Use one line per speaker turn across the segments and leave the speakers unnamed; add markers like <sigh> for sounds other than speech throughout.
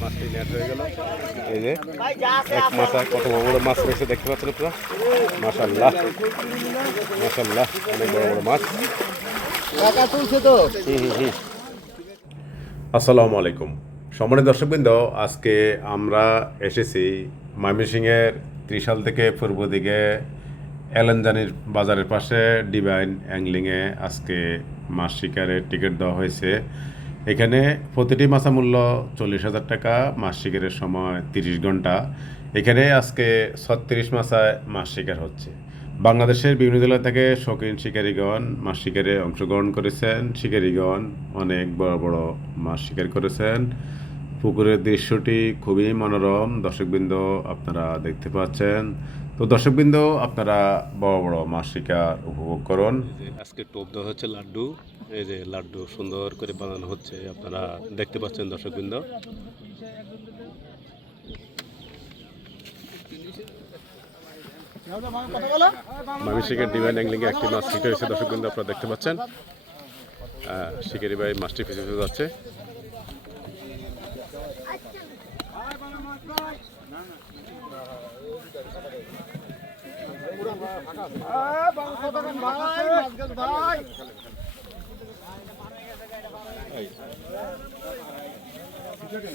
মাছটি নেট হয়ে গেল এই। যে এক মাথা কত বড় বড় মাছ রয়েছে দেখতে পাচ্ছেন আপনারা? মাশাআল্লাহ মাশাআল্লাহ অনেক বড় বড় মাছ।
টাকা তুলছে তো।
আসসালামু আলাইকুম। সম্মানিত দর্শকবৃন্দ, আজকে আমরা এসেছি ময়মনসিংহের ত্রিশাল থেকে পূর্ব দিকে এলেনজানির বাজারের পাশে ডিভাইন অ্যাংলিংয়ে আজকে মাছ শিকারের টিকিট দেওয়া হয়েছে। এখানে প্রতিটি মাছা মূল্য চল্লিশ হাজার টাকা মাছ শিকারের সময় তিরিশ ঘণ্টা। এখানে আজকে ছত্রিশ মাছায় মাছ শিকার হচ্ছে। বাংলাদেশের বিভিন্ন জেলা থেকে শৌখিন শিকারীগণ মাছ শিকারে অংশগ্রহণ করেছেন। শিকারীগণ অনেক বড় বড় মাছ শিকার করেছেন। পুকুরের দৃশ্যটি খুবই মনোরম। দর্শকবৃন্দ, আপনারা দেখতে পাচ্ছেন। তো দর্শকবৃন্দ, আপনারা বড় বড় মাছ শিকার উপভোগ করুন। আজকে টোপ দেওয়া হচ্ছে লাড্ডু। এই যে লাড্ডু সুন্দর করে বানানো হচ্ছে, আপনারা দেখতে পাচ্ছেন দর্শকবৃন্দ। মামিশিকের ডিভাইন অ্যাংলিংয়ে একটি মাছ শিকার হয়েছে, দর্শকবৃন্দ আপনারা দেখতে পাচ্ছেন। শিকারি ভাই মাছটি ফেসে ফেসে যাচ্ছে।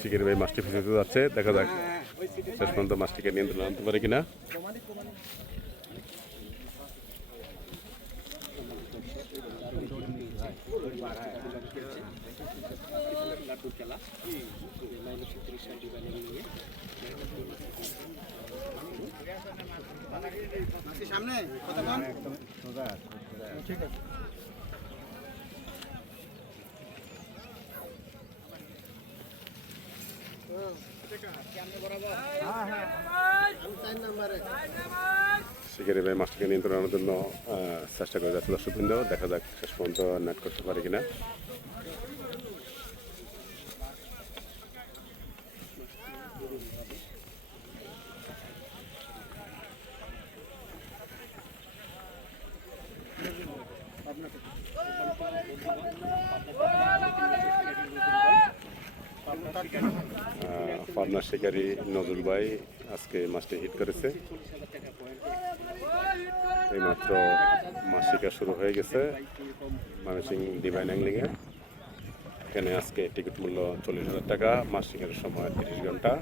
শিকারি ভাই মাছটি ফেসে যাচ্ছে, দেখা যাক। শেষ পর্যন্ত মাছটিকে নিয়ন্ত্রণ আনতে পারে কিনা
সামনে কথা বল ঠিক আছে
শিকারি ভাই মাছটিকে নিয়ন্ত্রণ আনার জন্য চেষ্টা করে যাচ্ছে দর্শকবৃন্দ। দেখা যাক শেষ পর্যন্ত নেট করতে পারে কিনা। আহ, পাবনার শিকারী নজরুল ভাই আজকে মাছটি হিট করেছে। এইমাত্র মাছ শিকার শুরু হয়ে গেছে ময়মনসিং ডিভাইন অ্যাংলিংয়ে এখানে আজকে টিকিট মূল্য চল্লিশ হাজার টাকা মাছ শিকারের সময় তিরিশ ঘণ্টা।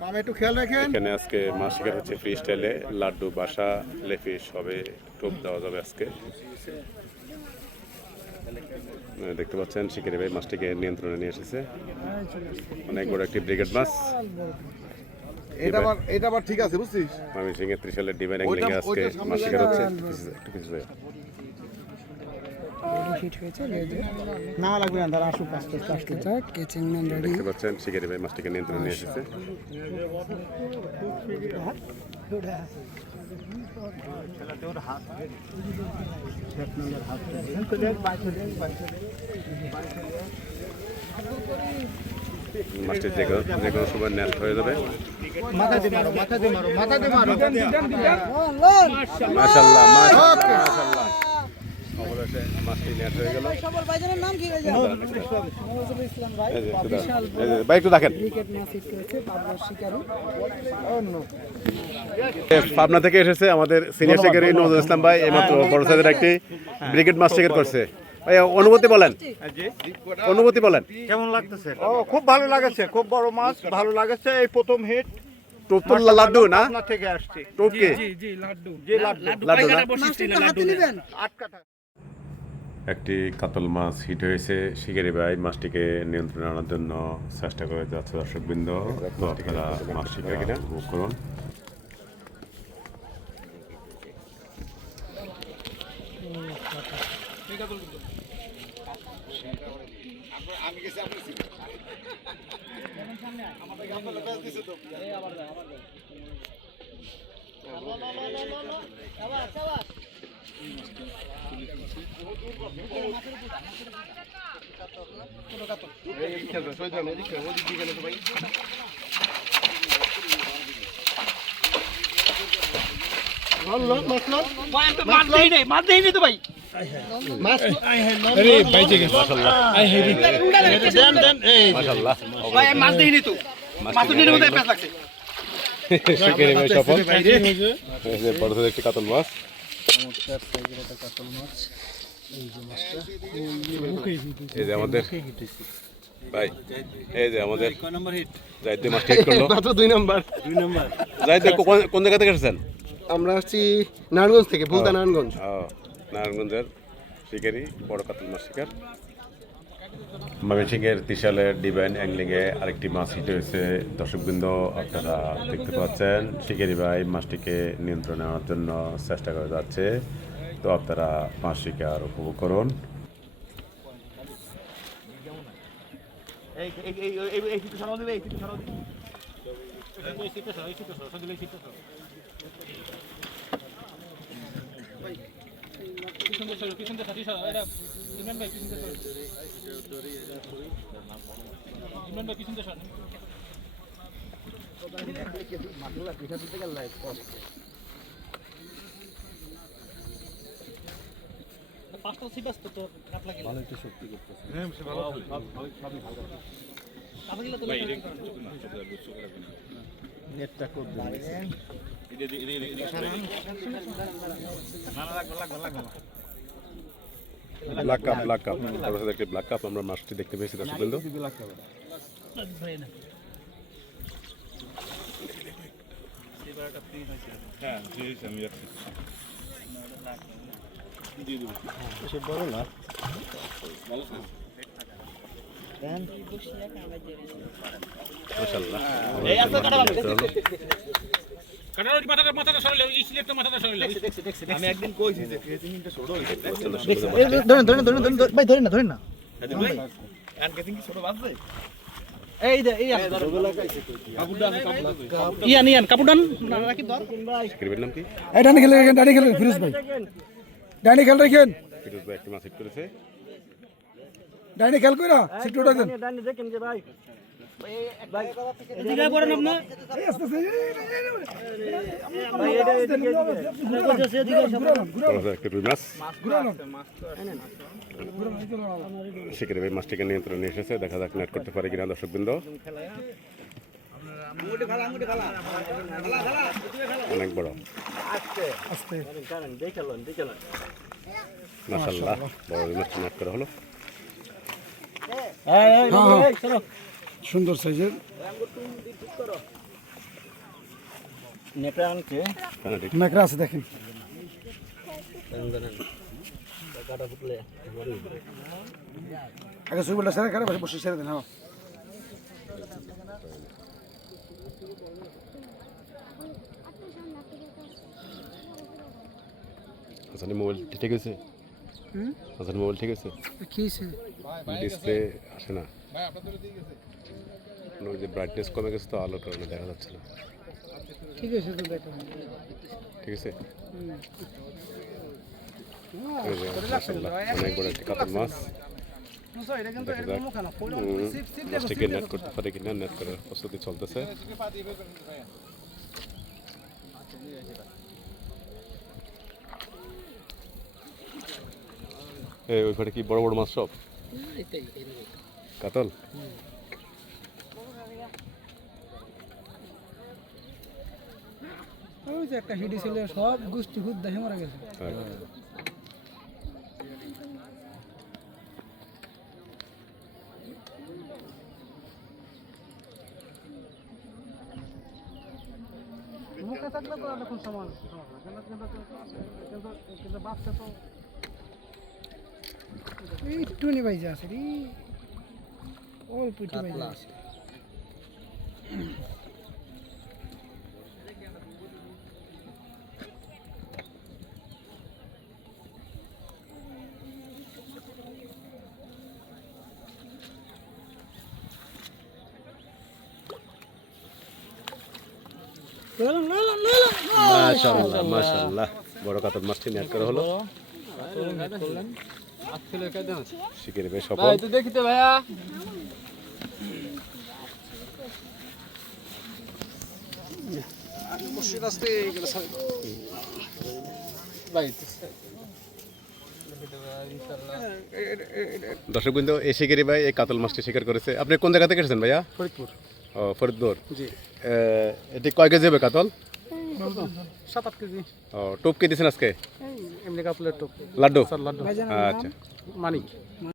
মামা একটু খেয়াল রাখেন।
এখানে আজকে মাছ শিকার হচ্ছে ফ্রি স্টাইলে লাড্ডু বাসা লেফিস হবে টোপ দেওয়া যাবে আজকে। দেখতে পাচ্ছেন শিকারি ভাই মাছটিকে নিয়ন্ত্রণে নিয়ে এসেছে। অনেক বড় একটি ব্রিগেড মাছ
এটা আবার এটা আবার ঠিক আছে বুঝছিস?
আমি সিংহে ত্রিশালের ডিভাইন
ওইটা-
আজকে মাছ শিকার হচ্ছে।
জায়গা-
পিছিয়ে- পিছিয়ে যাও।
না লাগবে না তারা আসুক আস্তে আস্তে আস্তে
কেচিং ম্যান রেডি
দেখতে পাচ্ছেন শিকারি ভাই মাছটিকে নিয়ন্ত্রণে নিয়ে এসেছে মাছটি যে কোনো যে কোনো সময় নেস্ট হয়ে যাবে
মাথা দিয়ে মারো মাথা দিয়ে মারো মাথা দিয়ে মারো
মাশাল্লাহ মাশাল্লাহ মাশাল্লাহ পাবনা থেকে এসেছে আমাদের সিনিয়র সেক্রেটারি নজরুল ইসলাম ভাই এইমাত্র বড় সাইজের একটি ব্রিগেড মাছ শিকার করছে। অনুভূতি বলেন। অনুভূতি বলেন।
কেমন লাগতেছে? ও খুব ভালো লাগছে খুব বড় মাছ ভালো লাগছে। এই প্রথম হিট
টোপ লাড্ডু না?
থেকে আসছে।
টোপ কি
জি লাড্ডু।
যে লাড্ডু।
লাড্ডু না?
আট
একটি কাতল মাছ হিট হয়েছে। শিকারি ভাই মাছটিকে নিয়ন্ত্রণে আনার জন্য চেষ্টা করে যাচ্ছে দর্শকবৃন্দ। তো আপনারা মাছ উপভোগ করুন।
ভাই আমি তো মাছ দেই নাই মাছ দেই নি তো মাছ মাছ নিয়ে মধ্যে লাগছে
শিকারি ভাই সফল এই যে বড় ছোট একটি কাতল মাছ। এই যে আমাদের ভাই এই যে আমাদের যাইতে মাছ ঠিক করল। <laughs>
মাত্র দুই নাম্বার।
যাইতে কোন- কোন জায়গা থেকে এসেছেন?
আমরা আসছি নারায়ণগঞ্জ থেকে ভুলতা নারায়ণগঞ্জ।
ও নারায়ণগঞ্জের শিকারি বড় কাতল মাছ শিকার। ময়মনসিংহের ত্রিশালের ডিভাইন অ্যাংলিংয়ে আরেকটি মাছ হিট হয়েছে দর্শকবৃন্দ আপনারা দেখতে পাচ্ছেন শিকারি ভাই মাছটিকে নিয়ন্ত্রণে আনার জন্য চেষ্টা করে যাচ্ছে তো আপনারা মাছ শিকার উপভোগ করুন
পাঁচটা সিবাস তো তো কাট লাগে ভালো একটু শক্তি করতেছে হ্যাঁ ভালো ভালো সবই ভালো
ব্ল্যাক কাপ ব্ল্যাক কাপ বড় সাথে একটি ব্ল্যাক কাপ আমরা মাছটি দেখতে পেয়েছি দর্শকবৃন্দ মাশাআল্লাহ
কাটার মাথাটা মাথাটা
যে কাপ ছোট হইছে
ধরেন ধরেন ধরেন ধরেন ভাই ধরেন না ধরেন না
ভাই আর ফেসিং কি ছোট বাজছে
এই যে এই ইয়ান ইয়ান কাপুডান
নাম কি?
এই ডানি খেলে রাখেন ডানি খেলে ফিরোজ ভাই। ডানি খেল রাখেন
ফিরোজ ভাই একটি মাছ হিট করেছে।
ডানি খেল কইরা সিট উঠা দেন।
রুই মাছ। শিকারি ভাই মাছটিকে নিয়ন্ত্রণে এসেছে। দেখা যাক নেট করতে পারে কিনা দর্শকবৃন্দ। অনেক বড়। মাশাল্লাহ বড় মাছটি নেট করা হলো।
সুন্দর সাইজের।
কানাডি
ন্যাকড়া আছে দেখেন। আগে সুইবলটা সেরে করে বসে বসে ছেড়ে দেন হ্যাঁ।
মোবাইল ঠিক আছে? মোবাইল ঠিক আছে?
কিছে
ডিসপ্লে আসে না। ওই যে ব্রাইটনেস কমে গেছে তো আলোর কারণে দেখা যাচ্ছে না।
ঠিক আছে তো দেখো।
ঠিক আছে? অনেক বড় একটি কাতল মাছ। মাছটিকে নেট করতে পারে কিনা নেট করার প্রস্তুতি চলতেছে। এই ওইখানে কি বড় বড় মাছ সব? কাতল
ওই যে একটা হিডি ছিল সব গোষ্ঠী খুদ দেখে মারা গেছে।
হ্যাঁ।
মুখে থাকলে তো এখন সমান কিন্তু বাচ্চা তো এই টুনি বাইজে আছে রে। অল্প একটু বাইজে আছে। লইলাম লইলাম লইলাম।
মাশাআল্লাহ মাশাআল্লাহ। বড় কাতল মাছটি নেট করা হলো। সফল।
দেখিতে ভাইয়া।
দর্শক বিন্দু এই শিকারি ভাই এই কাতল মাছটি শিকার করেছে। আপনি কোন জায়গা থেকে এসেছেন ভাইয়া?
ফরিদপুর।
ও ফরিদপুর। জি। এটি কয় কেজি হবে কাতল?
সাত আট কেজি।
ও টোপ কে দিয়েছেন আজকে?
এমনি কাপলের টপ
লাড্ডু?
লাড্ডু।
আচ্ছা।
মানিক।